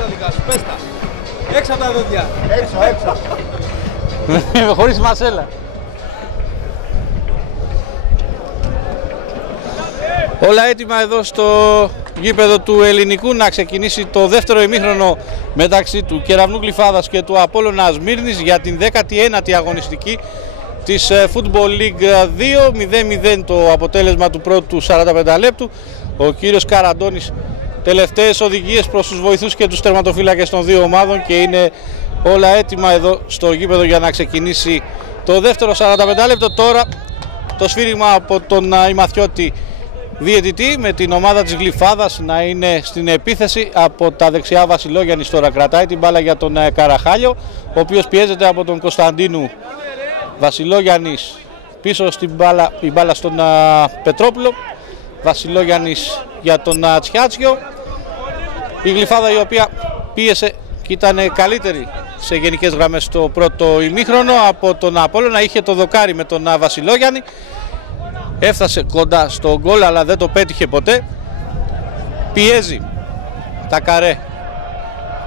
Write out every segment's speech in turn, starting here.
τα δικά σου, πες τα. Έξω από τα δόντια. Έξω. Χωρίς μασέλα. Όλα έτοιμα εδώ στο γήπεδο του Ελληνικού να ξεκινήσει το δεύτερο ημίχρονο μεταξύ του Κεραυνού Γλυφάδας και του Απόλλωνα Σμύρνης για την 19η αγωνιστική της Football League 2. 0-0 το αποτέλεσμα του πρώτου 45 λεπτού. Ο κύριος Καραντώνης τελευταίες οδηγίες προς τους βοηθούς και τους τερματοφύλακες των δύο ομάδων και είναι όλα έτοιμα εδώ στο γήπεδο για να ξεκινήσει το δεύτερο 45 λεπτό. Τώρα το σφύριγμα από τον Ημαθιώτη διαιτητή με την ομάδα της Γλυφάδας να είναι στην επίθεση. Από τα δεξιά Βασιλόγιαννης τώρα κρατάει την μπάλα για τον Καραχάλιο, ο οποίος πιέζεται από τον Κωνσταντίνου. Βασιλόγιαννης πίσω στην μπάλα, η μπάλα στον Πετρόπουλο. Βασιλόγιαννης για τον Τσιάτσιο. Η Γλυφάδα η οποία πίεσε και ήταν καλύτερη σε γενικές γραμμές το πρώτο ημίχρονο από τον Απόλλωνα. Είχε το δοκάρι με τον Βασιλόγιαννη. Έφτασε κοντά στο γκολ αλλά δεν το πέτυχε ποτέ. Πιέζει τα καρέ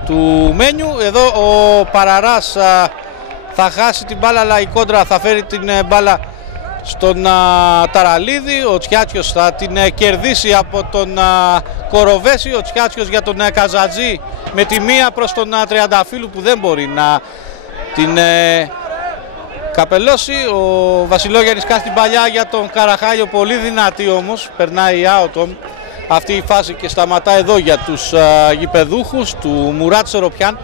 του Μένιου. Εδώ ο Παραράς θα χάσει την μπάλα αλλά η κόντρα θα φέρει την μπάλα στον Ταραλίδη. Ο Τσιάτσιος θα την κερδίσει από τον Κοροβέση. Ο Τσιάτσιος για τον Καζατζή με τη μία προς τον Τριανταφύλου που δεν μπορεί να την καπελώσει. Ο Βασιλόγιαννης κάνει την παλιά για τον Καραχάλιο, πολύ δυνατή όμως, περνάει out αυτή η φάση και σταματά εδώ για τους γηπεδούχους του Μουράτ Σεροπιάν.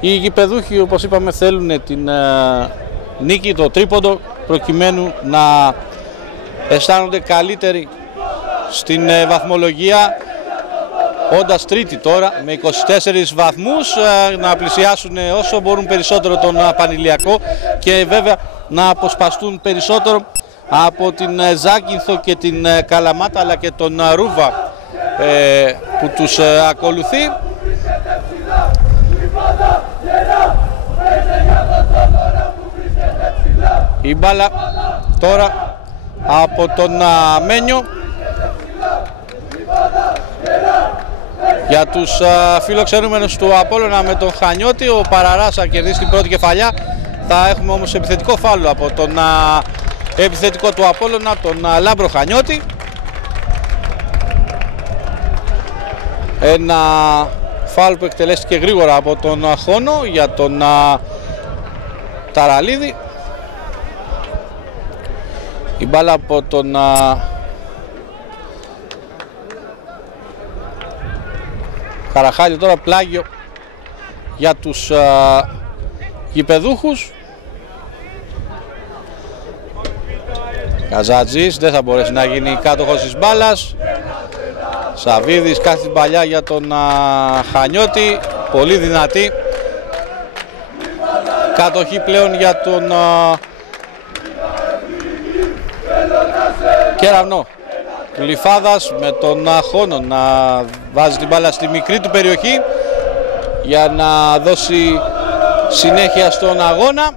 Οι γηπεδούχοι όπως είπαμε θέλουν την νίκη, το τρίποντο, προκειμένου να αισθάνονται καλύτεροι στην βαθμολογία, όντας τρίτη τώρα με 24 βαθμούς, να πλησιάσουν όσο μπορούν περισσότερο τον Πανηλιακό και βέβαια να αποσπαστούν περισσότερο από την Ζάκυνθο και την Καλαμάτα αλλά και τον Ρούβα που τους ακολουθεί. Η μπάλα τώρα από τον Μένιο για τους φιλοξενούμενους του Απόλλωνα με τον Χανιώτη. Ο Παραράς θα κερδίσει την πρώτη κεφαλιά. Θα έχουμε όμως επιθετικό φάουλο από τον επιθετικό του Απόλλωνα, τον Λάμπρο Χανιώτη. Ένα φάουλ που εκτελέστηκε γρήγορα από τον Χόνο για τον Ταραλίδη. Η μπάλα από τον Καραχάλιο, τώρα πλάγιο για τους γηπεδούχους. Καζατζής δεν θα μπορέσει να γίνει κάτοχος της μπάλας. Σαβίδης κάθεται την παλιά για τον Χανιώτη, πολύ δυνατή. Κατοχή πλέον για τον Κεραυνό. Γλυφάδας με τον Χόνο να βάζει την μπάλα στη μικρή του περιοχή για να δώσει συνέχεια στον αγώνα.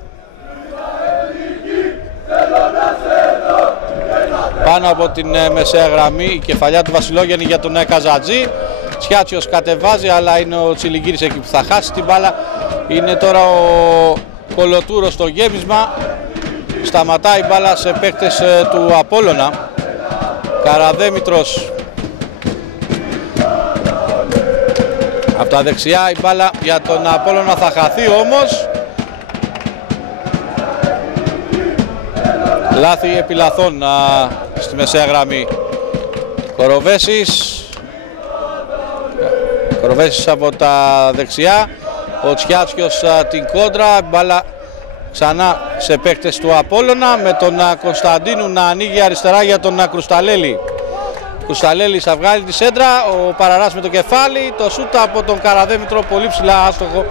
Πάνω από την μεσαία γραμμή η κεφαλιά του Βασιλόγιαννη για τον Καζατζή. Τσιάτσιος κατεβάζει αλλά είναι ο Τσιλιγκύρης εκεί που θα χάσει την μπάλα. Είναι τώρα ο Κολοτούρος στο γέμισμα. Σταματάει η μπάλα σε παίκτες του Απόλλωνα. Καραδέμητρος από τα δεξιά, η μπάλα για τον Απόλλωνα θα χαθεί όμως. Λάθη επιλαθών στη μεσαία γραμμή. Κοροβέσης από τα δεξιά. Ο Τσιάτσιος την κόντρα, μπάλα ξανά σε παίκτες του Απόλλωνα με τον Κωνσταντίνου να ανοίγει αριστερά για τον Κρουσταλέλη. Κρουσταλέλης θα βγάλει τη σέντρα, ο Παραράς με το κεφάλι, το σούτα από τον Καραδέμητρο πολύ ψηλά, άστοχο.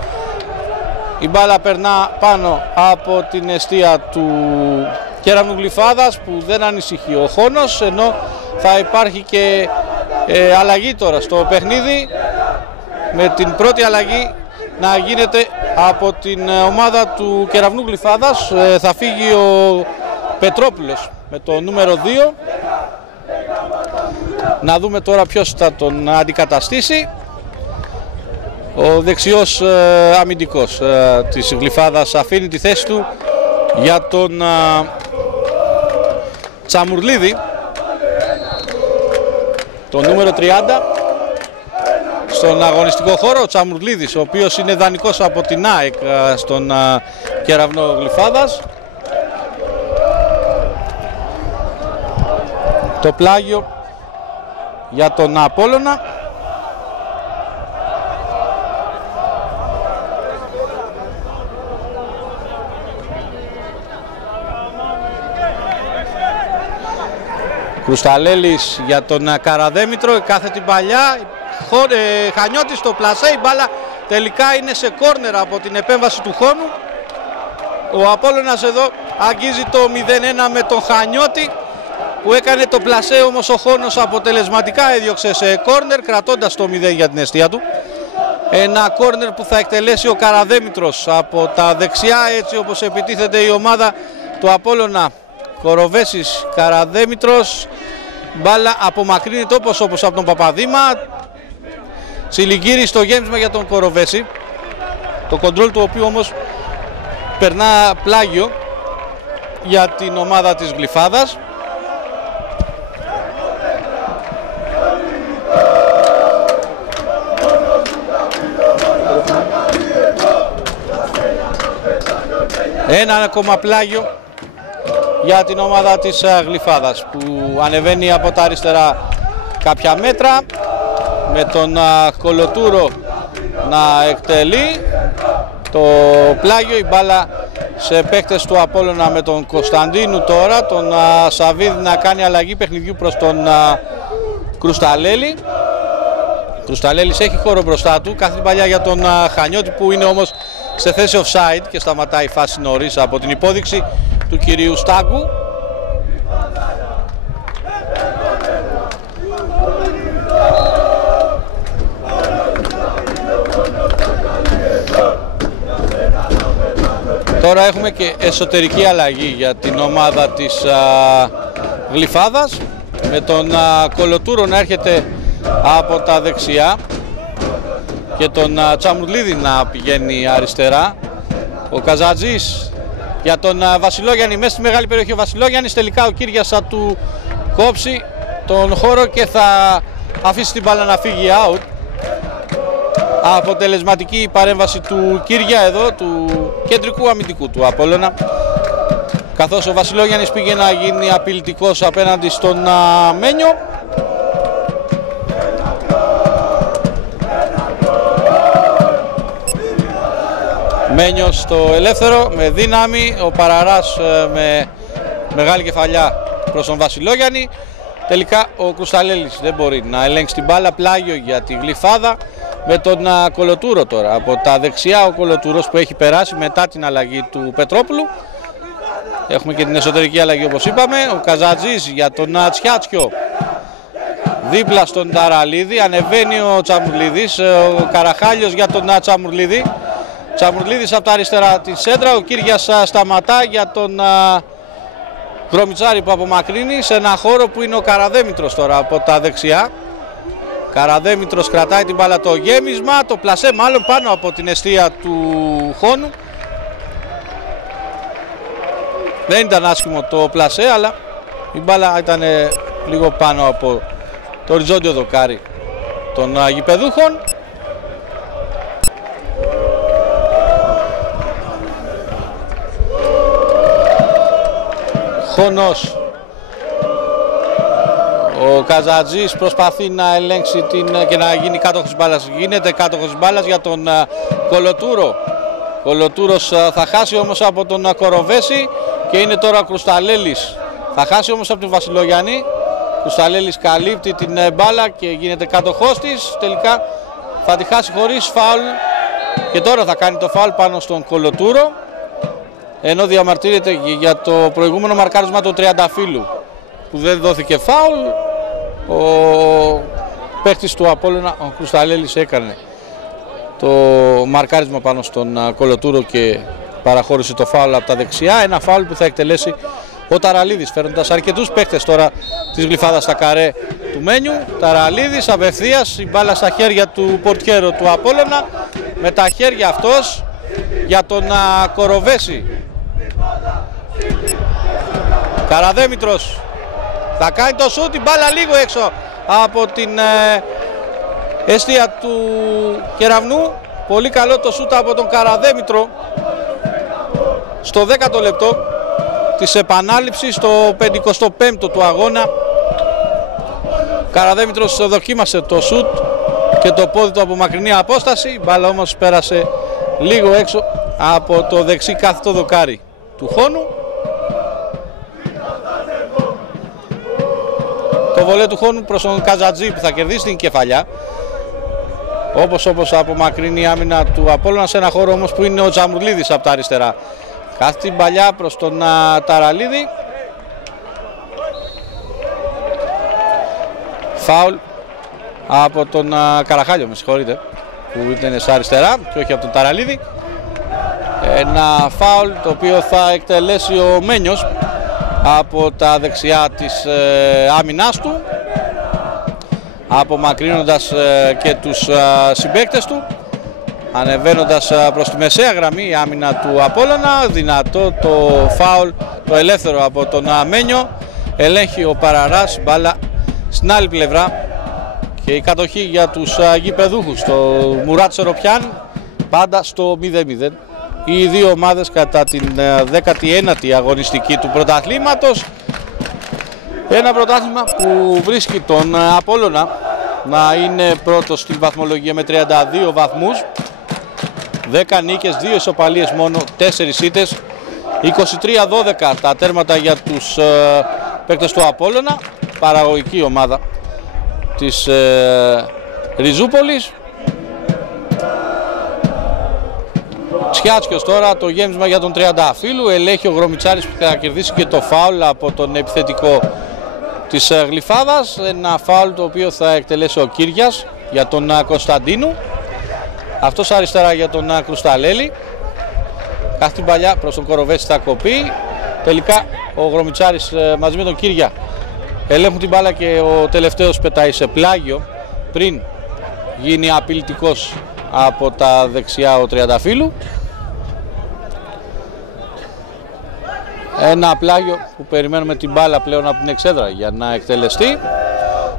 Η μπάλα περνά πάνω από την εστία του Κεραυνού Γλυφάδας που δεν ανησυχεί ο Χόνος, ενώ θα υπάρχει και αλλαγή τώρα στο παιχνίδι, με την πρώτη αλλαγή να γίνεται από την ομάδα του Κεραυνού Γλυφάδας. Θα φύγει ο Πετρόπουλος με το νούμερο 2. Να δούμε τώρα ποιος θα τον αντικαταστήσει. Ο δεξιός αμυντικός της Γλυφάδας αφήνει τη θέση του για τον Τσαμουρλίδη, το νούμερο 30 στον αγωνιστικό χώρο. Ο Τσαμουρλίδης, ο οποίος είναι δανεικός από την ΑΕΚ στον Κεραυνό Γλυφάδας. Το πλάγιο για τον Απόλλωνα. Κρουσταλέλης για τον Καραδέμητρο, κάθετη παλιά, Χανιώτης στο πλασέ, η μπάλα τελικά είναι σε κόρνερ από την επέμβαση του Χόνου. Ο Απόλλωνας εδώ αγγίζει το 0-1 με τον Χανιώτη που έκανε το πλασέ, όμως ο Χόνος αποτελεσματικά έδιωξε σε κόρνερ κρατώντας το 0 για την εστία του. Ένα κόρνερ που θα εκτελέσει ο Καραδέμητρος από τα δεξιά, έτσι όπως επιτίθεται η ομάδα του Απόλλωνα. Κοροβέσης, Καραδέμητρος, μπάλα απομακρύνεται όπως από τον Παπαδήμα. Τσιλιγκύρη στο γέμισμα για τον Κοροβέση, το κοντρόλ του οποίου όμως περνά πλάγιο για την ομάδα της Γλυφάδας. Ένα ακόμα πλάγιο για την ομάδα της Γλυφάδας που ανεβαίνει από τα αριστερά κάποια μέτρα με τον Κολοτούρο να εκτελεί το πλάγιο. Η μπάλα σε παίκτες του Απόλλωνα με τον Κωνσταντίνου τώρα, τον Σαββίδη να κάνει αλλαγή παιχνιδιού προς τον Κρουσταλέλη. Κρουσταλέλης έχει χώρο μπροστά του, κάθε την παλιά για τον Χανιώτη που είναι όμως σε θέση offside και σταματάει η φάση νωρίς από την υπόδειξη του κυρίου Στάγκου. Τώρα έχουμε και εσωτερική αλλαγή για την ομάδα της Γλυφάδας με τον Κολοτούρο να έρχεται από τα δεξιά και τον Τσαμουρλίδη να πηγαίνει αριστερά. Ο Καζατζής για τον Βασιλόγιαννη μέσα στη μεγάλη περιοχή. Ο Βασιλόγιαννης τελικά ο Κύριας θα του κόψει τον χώρο και θα αφήσει την μπάλα να φύγει out. Αποτελεσματική η παρέμβαση του Κύρια εδώ, του κεντρικού αμυντικού του Απόλλωνα, καθώς ο Βασιλόγιαννης πήγε να γίνει απειλητικός απέναντι στον Μένιο. Μένιος στο ελεύθερο με δύναμη, ο Παραράς με μεγάλη κεφαλιά προς τον Βασιλόγιαννη. Τελικά ο Κρουσταλέλης δεν μπορεί να ελέγξει την μπάλα, πλάγιο για τη Γλυφάδα με τον Κολοτούρο τώρα. Από τα δεξιά ο Κολοτούρος που έχει περάσει μετά την αλλαγή του Πετρόπουλου. Έχουμε και την εσωτερική αλλαγή όπως είπαμε. Ο Καζατζής για τον Τσιάτσιο δίπλα στον Ταραλίδη. Ανεβαίνει ο Τσαμουρλίδης, ο Καραχάλιος για τον Τσαμουρλίδη. Τσαμουρλίδης από τα αριστερά τη σέντρα, ο Κύριας σταματά για τον Δρομιτσάρη που απομακρύνει σε ένα χώρο που είναι ο Καραδέμητρος τώρα από τα δεξιά. Καραδέμητρος κρατάει την μπάλα, το γέμισμα, το πλασέ μάλλον πάνω από την εστία του Χόνου. Δεν ήταν άσχημο το πλασέ, αλλά η μπάλα ήταν λίγο πάνω από το οριζόντιο δοκάρι των γηπεδούχων. Χόνος. Ο Καζατζής προσπαθεί να ελέγξει και να γίνει κάτοχος μπάλας. Γίνεται κάτοχος μπάλας για τον Κολοτούρο. Κολοτούρος θα χάσει όμως από τον Κοροβέση και είναι τώρα ο Κρουσταλέλης. Θα χάσει όμως από τον Βασιλογιάννη. Κρουσταλέλης καλύπτει την μπάλα και γίνεται κάτοχός της. Τελικά θα τη χάσει χωρίς φάουλ και τώρα θα κάνει το φάουλ πάνω στον Κολοτούρο. Ενώ διαμαρτύρεται για το προηγούμενο μαρκάρισμα του Τριανταφύλου που δεν δόθηκε φάουλ. Ο παίκτης του Απόλλωνα, ο Κρουσταλέλης, έκανε το μαρκάρισμα πάνω στον Κολοτούρο και παραχώρησε το φάουλ από τα δεξιά. Ένα φάουλ που θα εκτελέσει ο Ταραλίδης, φέρνοντας αρκετούς παίκτες τώρα της Γλυφάδας στα καρέ του Μένιου. Ταραλίδης απευθείας, η μπάλα στα χέρια του πορτιέρο του Απόλλωνα. Με τα χέρια αυτός για τον Κοροβέση. Καραδέμητρος θα κάνει το σούτ, την μπάλα λίγο έξω από την εστία του Κεραυνού. Πολύ καλό το σούτ από τον Καραδέμητρο στο 10ο λεπτό της επανάληψης, στο 55ο του αγώνα. Καραδέμητρος δοκίμασε το σούτ και το πόδι του από μακρινή απόσταση, η μπάλα όμως πέρασε λίγο έξω από το δεξί κάθετο δοκάρι του χώνου. Το βολέ του χώνου προς τον Καζατζή που θα κερδίσει την κεφαλιά. Όπως απομακρύνει η άμυνα του Απόλλωνα, σε ένα χώρο όμως που είναι ο Τζαμουρλίδης από τα αριστερά. Κάθεται την παλιά προς τον Ταραλίδη. Φάουλ από τον Καραχάλιο, με συγχωρείτε, που ήταν στα αριστερά και όχι από τον Ταραλίδη. Ένα φάουλ το οποίο θα εκτελέσει ο Μένιος από τα δεξιά της άμυνάς του, απομακρύνοντας και τους συμπαίκτες του, ανεβαίνοντας προς τη μεσαία γραμμή η άμυνα του Απόλλωνα. Δυνατό το φάουλ, το ελεύθερο από τον Μένιο. Ελέγχει ο Παραράς, μπάλα στην άλλη πλευρά και η κατοχή για τους γηπεδούχους, το Μουράτ Σεροπιάν, πάντα στο 0-0. Οι δύο ομάδες κατά την 19η αγωνιστική του πρωταθλήματος. Ένα πρωτάθλημα που βρίσκει τον Απόλλωνα να είναι πρώτος στην βαθμολογία με 32 βαθμούς. 10 νίκες, 2 ισοπαλίες μόνο, 4 ήττες. 23-12 τα τέρματα για τους παίκτες του Απόλλωνα. Παραγωγική ομάδα της Ριζούπολης. Τσιάτσιος τώρα, το γέμισμα για τον Τριανταφύλου. Ελέγχει ο Γρομιτσάρης που θα κερδίσει και το φάουλ από τον επιθετικό της Γλυφάδας. Ένα φάουλ το οποίο θα εκτελέσει ο Κύριας για τον Κωνσταντίνου. Αυτός αριστερά για τον Κρουσταλέλη. Κάθε την παλιά προς τον Κοροβέση θα κοπεί. Τελικά ο Γρομιτσάρης μαζί με τον Κύρια ελέγχουν την μπάλα και ο τελευταίος πετάει σε πλάγιο πριν γίνει απειλητικός από τα δεξιά ο Τριανταφύλου. Ένα πλάγιο που περιμένουμε την μπάλα πλέον από την εξέδρα για να εκτελεστεί,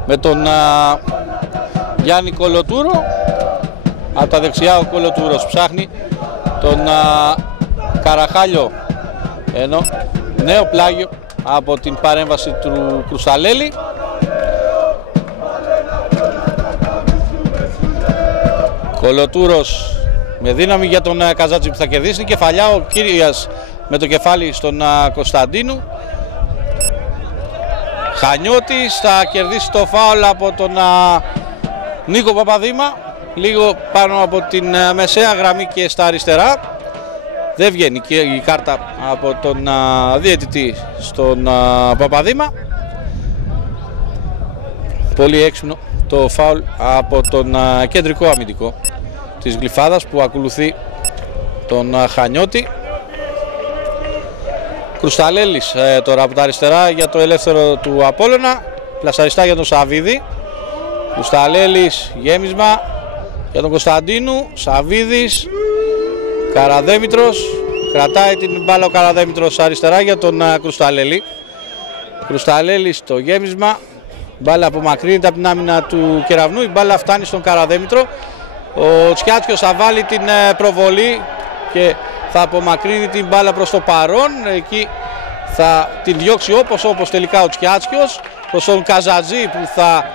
με τον Γιάννη Κολοτούρο. Από τα δεξιά ο Κολοτούρος ψάχνει τον Καραχάλιο, ενώ νέο πλάγιο από την παρέμβαση του Κρουσταλέλη. Κολοτούρος με δύναμη για τον Καζάτζη που θα κερδίσει την κεφαλιά. Ο Κύριας με το κεφάλι στον Κωνσταντίνου. Χανιώτης θα κερδίσει το φάουλ από τον Νίκο Παπαδήμα, λίγο πάνω από την μεσαία γραμμή και στα αριστερά. Δεν βγαίνει και η κάρτα από τον διαιτητή στον Παπαδήμα. Πολύ έξυπνο το φάουλ από τον κεντρικό αμυντικό της Γλυφάδας που ακολουθεί τον Χανιώτη. Κρουσταλέλης τώρα από τα αριστερά για το ελεύθερο του Απόλλωνα. Πλασαριστά για τον Σαβίδη. Κρουσταλέλης, γέμισμα για τον Κωνσταντίνου. Σαβίδης, Καραδέμητρος. Κρατάει την μπάλα ο Καραδέμητρος αριστερά για τον Κρουσταλέλη. Κρουσταλέλης το γέμισμα. Μπάλα απομακρύνεται από την άμυνα του Κεραυνού. Η μπάλα φτάνει στον Καραδέμητρο. Ο Τσιάτσιος θα βάλει την προβολή και θα απομακρύνει την μπάλα προς το παρόν. Εκεί θα την διώξει όπως τελικά ο Τσιάτσιος προς τον Καζατζή που θα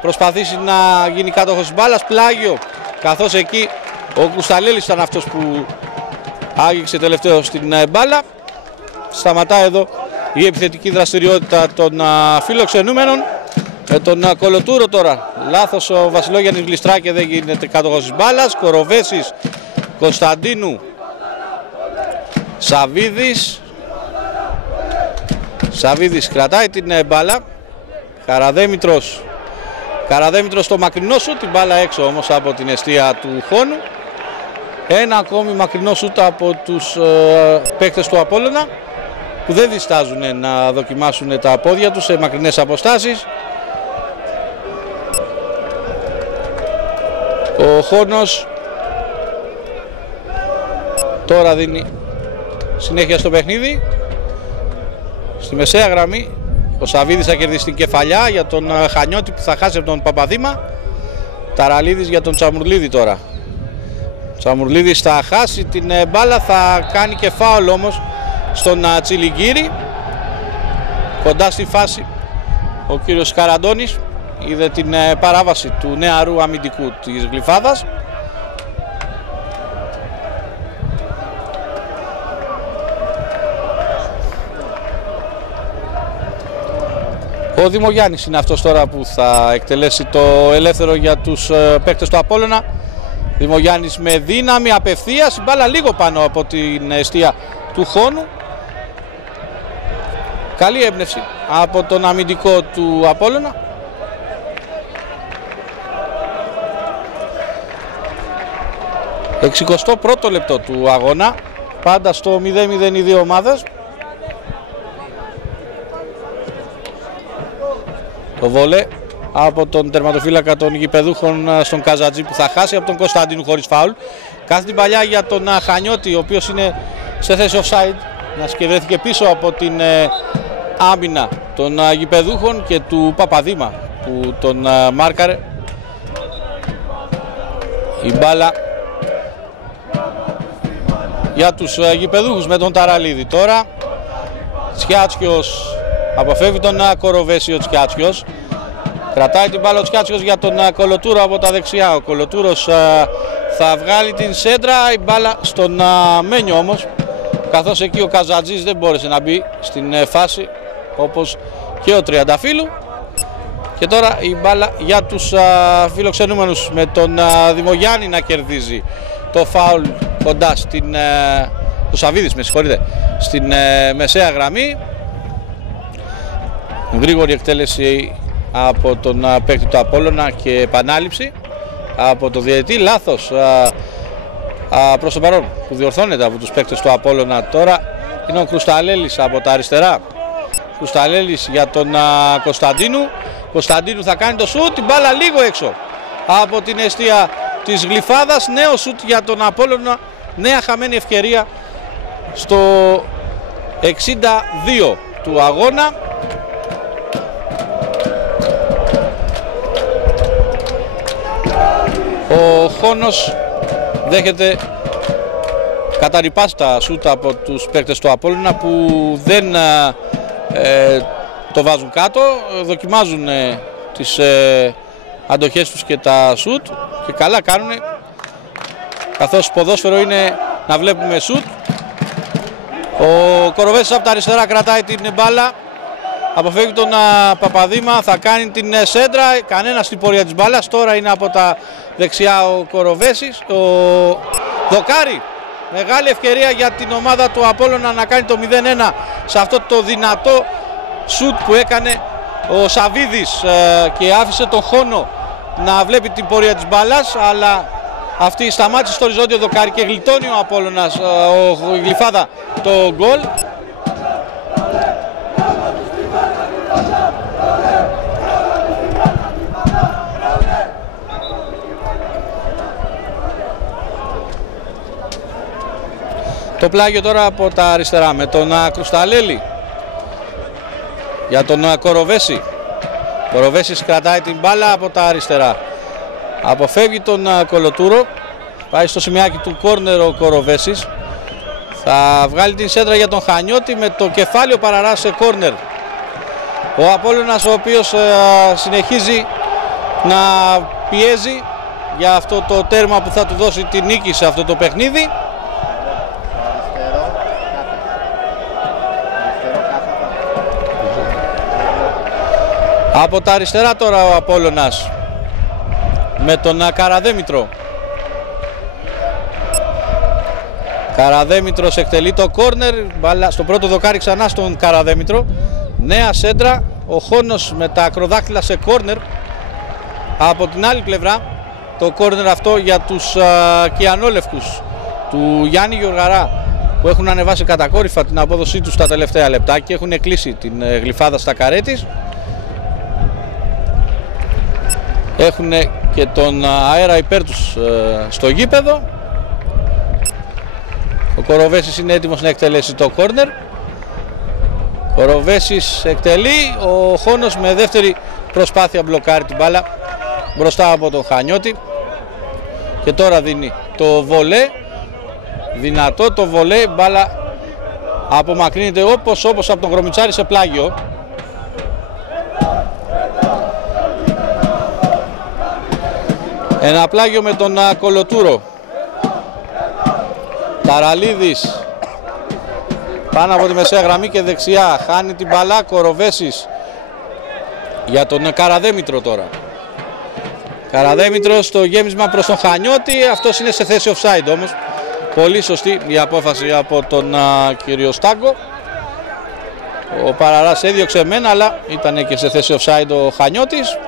προσπαθήσει να γίνει κάτοχος της μπάλας. Πλάγιο, καθώς εκεί ο Κρουσταλέλης ήταν αυτός που άγγιξε τελευταίο στην μπάλα. Σταματά εδώ η επιθετική δραστηριότητα των φιλοξενούμενων. Με τον Κολοτούρο τώρα, λάθος ο Βασιλόγιαννης γλιστρά και δεν γίνεται κάτοχος της μπάλας. Κοροβέσης, Κωνσταντίνου, Σαβίδης κρατάει την μπάλα. Καραδέμητρος στο μακρινό σουτ, την μπάλα έξω όμως από την εστία του χώνου. Ένα ακόμη μακρινό σουτ από τους παίκτες του Απόλλωνα που δεν διστάζουν να δοκιμάσουν τα πόδια τους σε μακρινές αποστάσεις. Ο Χόνος τώρα δίνει συνέχεια στο παιχνίδι. Στη μεσαία γραμμή ο Σαβίδης θα κερδίσει την κεφαλιά για τον Χανιώτη που θα χάσει από τον Παπαδήμα. Ταραλίδης για τον Τσαμουρλίδη τώρα. Τσαμουρλίδης θα χάσει την μπάλα, θα κάνει και φάουλ όμως στον Τσιλιγκύρη. Κοντά στη φάση ο κύριος Καραντώνης είδε την παράβαση του νεαρού αμυντικού της Γλυφάδας. Ο Δημογιάννης είναι αυτός τώρα που θα εκτελέσει το ελεύθερο για τους παίκτες του Απόλλωνα. Δημογιάννης με δύναμη απευθείας, η μπάλα λίγο πάνω από την εστία του Χόνου. Καλή έμπνευση από τον αμυντικό του Απόλλωνα. Εξικοστό πρώτο λεπτό του αγώνα, πάντα στο 0-0 οι δύο ομάδες. Το βόλε από τον τερματοφύλακα των γηπεδούχων στον Καζατζή που θα χάσει από τον Κωνσταντίνου χωρίς φάουλ. Κάθε την παλιά για τον Χανιώτη, ο οποίος είναι σε θέση offside, να σκεφτέθηκε πίσω από την άμυνα των γηπεδούχων και του Παπαδήμα που τον μάρκαρε. Η μπάλα για τους γηπεδούχους με τον Ταραλίδη τώρα. Τσιάτσιος αποφεύγει τον Κοροβέση, ο Τσιάτσιος. Κρατάει την μπάλα ο Τσιάτσιος για τον Κολοτούρο από τα δεξιά. Ο Κολοτούρος θα βγάλει την σέντρα, η μπάλα στον Μένιο όμως, καθώς εκεί ο Καζατζής δεν μπόρεσε να μπει στην φάση όπως και ο Τριανταφύλου. Και τώρα η μπάλα για τους φιλοξενούμενους με τον Δημογιάννη να κερδίζει το φάουλ κοντά στην, ο Σαβίδης με συγχωρείτε, στην μεσαία γραμμή. Γρήγορη εκτέλεση από τον παίκτη του Απόλλωνα και επανάληψη από το διαιτητή. Λάθος προς το παρόν που διορθώνεται από τους παίκτες του Απόλλωνα τώρα είναι ο Κρουσταλέλης από τα αριστερά. Κρουσταλέλης για τον Κωνσταντίνου. Κωνσταντίνου θα κάνει το σουτ, την μπάλα λίγο έξω από την εστία της Γλυφάδας. Νέο σουτ για τον Απόλλωνα, νέα χαμένη ευκαιρία στο 62 του αγώνα. Ο Χόνος δέχεται καταρρυπάστα σούτα από τους παίκτες του Απόλλωνα που δεν το βάζουν κάτω, δοκιμάζουν τις αντοχές τους και τα σούτ και καλά κάνουν, καθώς ποδόσφαιρο είναι να βλέπουμε σούτ. Ο Κοροβέσης από τα αριστερά κρατάει την μπάλα, αποφεύγει τον Παπαδήμα, θα κάνει την σέντρα, κανένα στην πορεία της μπάλας. Τώρα είναι από τα δεξιά ο Κοροβέσης, ο Δοκάρη. Μεγάλη ευκαιρία για την ομάδα του Απόλλωνα να κάνει το 0-1 σε αυτό το δυνατό σουτ που έκανε ο Σαβίδης και άφησε τον Χόνο να βλέπει την πορεία της μπάλας, αλλά αυτή σταμάτησε στο οριζόντιο Δοκάρη και γλιτώνει ο Απόλλωνας, η Γλυφάδα, το γκολ. Το πλάγιο τώρα από τα αριστερά με τον Κρουσταλέλη για τον Κοροβέση. Κοροβέσης κρατάει την μπάλα από τα αριστερά, αποφεύγει τον Κολοτούρο, πάει στο σημειάκι του κόρνερ ο Κοροβέσης, θα βγάλει την σέντρα για τον Χανιώτη με το κεφάλι ο Παραράς σε κόρνερ. Ο Απόλλωνας, ο οποίος συνεχίζει να πιέζει για αυτό το τέρμα που θα του δώσει τη νίκη σε αυτό το παιχνίδι. Από τα αριστερά τώρα ο Απόλλωνας με τον Καραδέμητρο. Καραδέμητρος εκτελεί το κόρνερ, μπάλα στο πρώτο δοκάρι ξανά στον Καραδέμητρο. Νέα σέντρα, ο Χόνος με τα ακροδάχτυλα σε κόρνερ. Από την άλλη πλευρά το κόρνερ αυτό για τους κιανόλευκους του Γιάννη Γεωργαρά, που έχουν ανεβάσει κατακόρυφα την απόδοσή τους στα τελευταία λεπτά και έχουν κλείσει την Γλυφάδα στα καρέ της. Έχουν και τον αέρα υπέρ τους στο γήπεδο. Ο Κοροβέσης είναι έτοιμος να εκτελέσει το κόρνερ. Κοροβέσης εκτελεί, ο Χόνος με δεύτερη προσπάθεια μπλοκάρει την μπάλα μπροστά από τον Χανιώτη. Και τώρα δίνει το βολέ, δυνατό το βολέ, μπάλα απομακρύνεται όπως από τον Γρομιτσάρη σε πλάγιο. Ένα πλάγιο με τον Κολοτούρο. Ταραλίδης πάνω από τη μεσαία γραμμή και δεξιά, χάνει την μπάλα. Κοροβέσης για τον Καραδέμητρο τώρα. Καραδέμητρο στο γέμισμα προς τον Χανιώτη, αυτός είναι σε θέση offside όμως. Πολύ σωστή η απόφαση από τον κύριο Στάγκο. Ο Παραράς έδιωξε εμένα, αλλά ήταν και σε θέση offside ο Χανιώτης.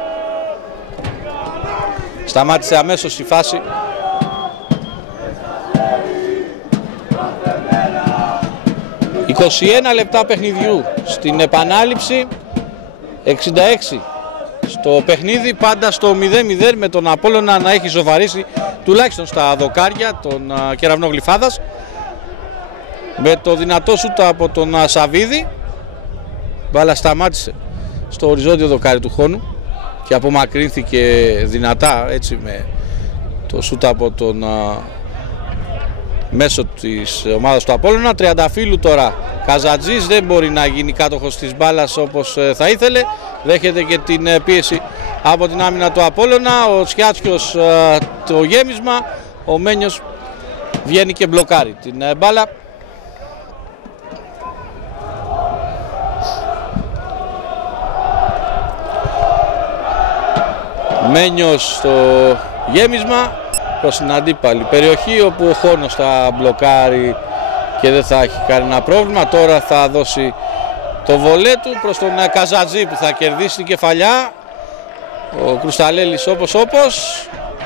Σταμάτησε αμέσως η φάση. 21 λεπτά παιχνιδιού στην επανάληψη, 66 στο παιχνίδι, πάντα στο 0-0, με τον Απόλλωνα να έχει ζωβαρίσει τουλάχιστον στα δοκάρια τον Κεραυνό Γλυφάδας, με το δυνατό σούτ από τον Σαβίδη. Μπάλα σταμάτησε στο οριζόντιο δοκάρι του Χόνου και απομακρύνθηκε δυνατά έτσι με το σούτ από τον μέσω της ομάδας του Απόλλωνα. Τριανταφύλου τώρα, Καζατζής δεν μπορεί να γίνει κάτοχος της μπάλας όπως θα ήθελε, δέχεται και την πίεση από την άμυνα του Απόλλωνα. Ο Τσιάτσιος το γέμισμα, ο Μένιος βγαίνει και μπλοκάρει την μπάλα. Μένιος στο γέμισμα προς την αντίπαλη περιοχή, όπου ο Χόνος θα μπλοκάρει και δεν θα έχει κανένα πρόβλημα. Τώρα θα δώσει το βολέ του προς τον Καζατζή που θα κερδίσει την κεφαλιά. Ο Κρουσταλέλης όπως.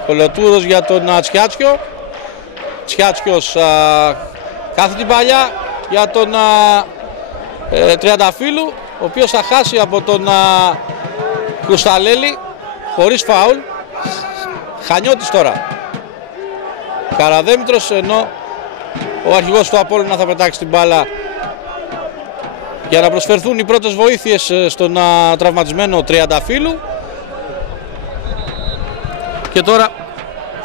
Κολοτούρος για τον Τσιάτσιο. Τσιάτσιος κάθε την παλιά για τον Τριανταφύλου, ο οποίος θα χάσει από τον Κρουσταλέλη χωρίς φάουλ. Χανιώτης τώρα. Καραδέμητρος, ενώ ο αρχηγός του Απόλλωνα θα πετάξει την μπάλα για να προσφερθούν οι πρώτες βοήθειες στον τραυματισμένο Τριανταφύλου. Και τώρα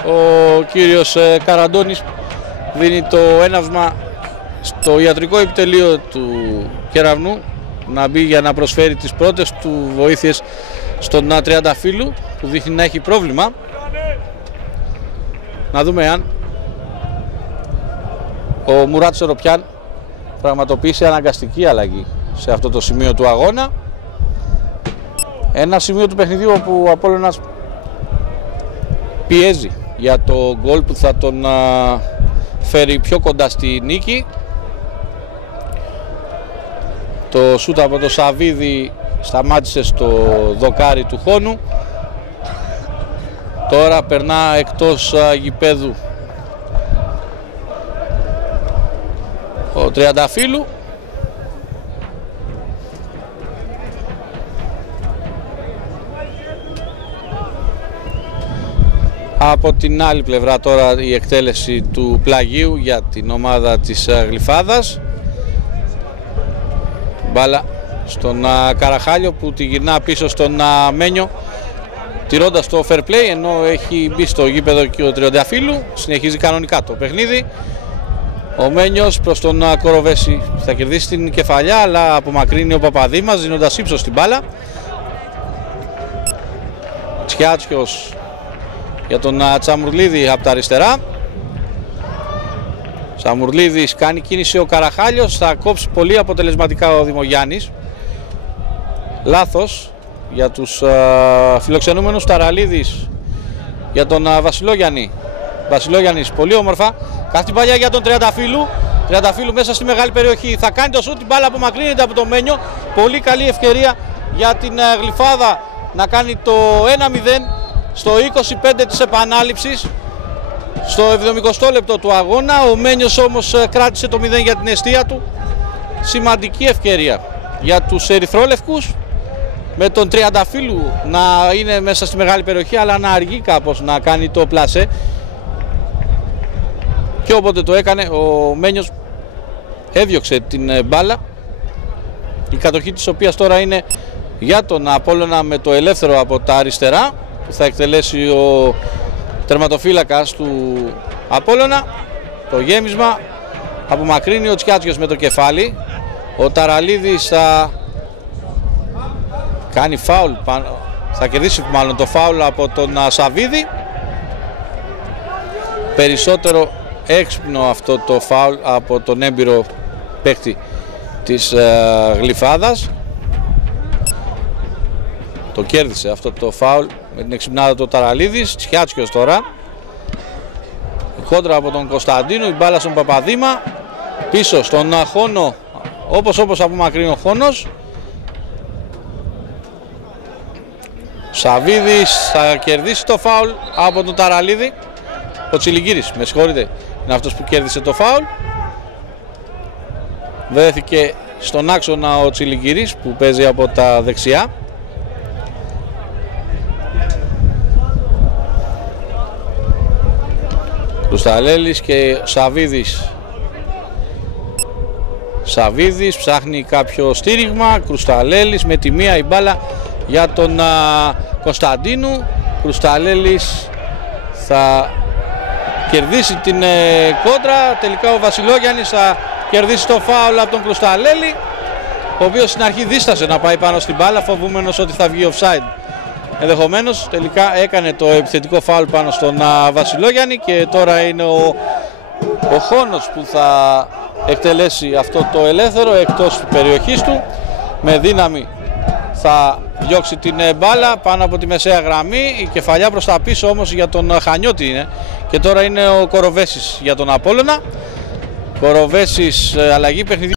ο κύριος Καραντώνης δίνει το έναυσμα στο ιατρικό επιτελείο του Κεραυνού να μπει για να προσφέρει τις πρώτες του βοήθειες στον Τριανταφύλου, που δείχνει να έχει πρόβλημα. Να δούμε αν ο Μουράτ Σεροπιάν πραγματοποιήσει αναγκαστική αλλαγή σε αυτό το σημείο του αγώνα. Ένα σημείο του παιχνιδιού όπου ο Απόλλωνας πιέζει για το γκολ που θα τον φέρει πιο κοντά στη νίκη. Το σούτ από το Σαβίδη σταμάτησε στο δοκάρι του Χόνου. Τώρα περνά εκτός γηπέδου ο Τριανταφύλου. Από την άλλη πλευρά τώρα η εκτέλεση του πλαγίου για την ομάδα της Γλυφάδας. Μπάλα στον Καραχάλιο που τη γυρνά πίσω στον Μένιο, τηρώντας το fair play, ενώ έχει μπει στο γήπεδο και ο Τριανταφύλου. Συνεχίζει κανονικά το παιχνίδι. Ο Μένιος προς τον Κοροβέση θα κερδίσει την κεφαλιά, αλλά απομακρύνει ο Παπαδήμας δίνοντας ύψος στην μπάλα. Τσιάτσιος για τον Τσαμουρλίδη από τα αριστερά. Τσαμουρλίδης, κάνει κίνηση ο Καραχάλιος, θα κόψει πολύ αποτελεσματικά ο Δημογιάννης. Λάθος για τους φιλοξενούμενους. Ταραλίδης για τον Βασιλόγιαννη. Βασιλόγιαννης πολύ όμορφα, κάθε την παλιά για τον Τριανταφύλου. Τριανταφύλου μέσα στη μεγάλη περιοχή, θα κάνει το σούτ, την μπάλα απομακρύνεται από το Μένιο. Πολύ καλή ευκαιρία για την Γλυφάδα να κάνει το 1-0 στο 25 της επανάληψης, στο 70 λεπτό του αγώνα. Ο Μένιος όμως κράτησε το 0 για την εστία του. Σημαντική ευκαιρία για τους ερυθρόλευκους. με τον Τριανταφύλου να είναι μέσα στη μεγάλη περιοχή, αλλά να αργεί κάπως να κάνει το πλασέ. Και όποτε το έκανε, ο Μένιος έδιωξε την μπάλα, η κατοχή της οποίας τώρα είναι για τον Απόλλωνα με το ελεύθερο από τα αριστερά που θα εκτελέσει ο τερματοφύλακας του Απόλλωνα. Το γέμισμα απομακρύνει ο Τσιάτσιος με το κεφάλι. Ο Ταραλίδης θα κάνει φάουλ, θα κερδίσει μάλλον το φάουλ από τον Σαβίδη. Περισσότερο έξυπνο αυτό το φάουλ από τον έμπειρο παίκτη της Γλυφάδας. Το κέρδισε αυτό το φάουλ με την εξυπνάδα του Ταραλίδης. Τσιάτσιος τώρα. Η κόντρα από τον Κωνσταντίνου, η μπάλα στον Παπαδήμα. Πίσω στον Χόνο, όπως απομακρύνει ο Χόνος. Σαβίδης θα κερδίσει το φάουλ από τον Ταραλίδη. Ο Τσιλιγκύρης, με συγχωρείτε, είναι αυτός που κέρδισε το φάουλ. Βρέθηκε στον άξονα ο Τσιλιγκύρης που παίζει από τα δεξιά. Κρουσταλέλης και Σαβίδης. Σαβίδης ψάχνει κάποιο στήριγμα. Κρουσταλέλης με τη μία, η μπάλα για τον Κωνσταντίνου. Κρουσταλέλης θα κερδίσει την κόντρα. Τελικά ο Βασιλόγιαννης θα κερδίσει το φάουλ από τον Κρουσταλέλη, ο οποίος στην αρχή δίστασε να πάει πάνω στην μπάλα, φοβούμενος ότι θα βγει offside. Ενδεχομένως τελικά έκανε το επιθετικό φάουλ πάνω στον Βασιλόγιαννη και τώρα είναι ο Χόνος που θα εκτελέσει αυτό το ελεύθερο εκτός της περιοχής του. Με δύναμη θα διώξει την μπάλα πάνω από τη μεσαία γραμμή. Η κεφαλιά προς τα πίσω όμως για τον Χανιώτη είναι. Και τώρα είναι ο Κοροβέσης για τον Απόλλωνα. Κοροβέσης, αλλαγή παιχνιδιού.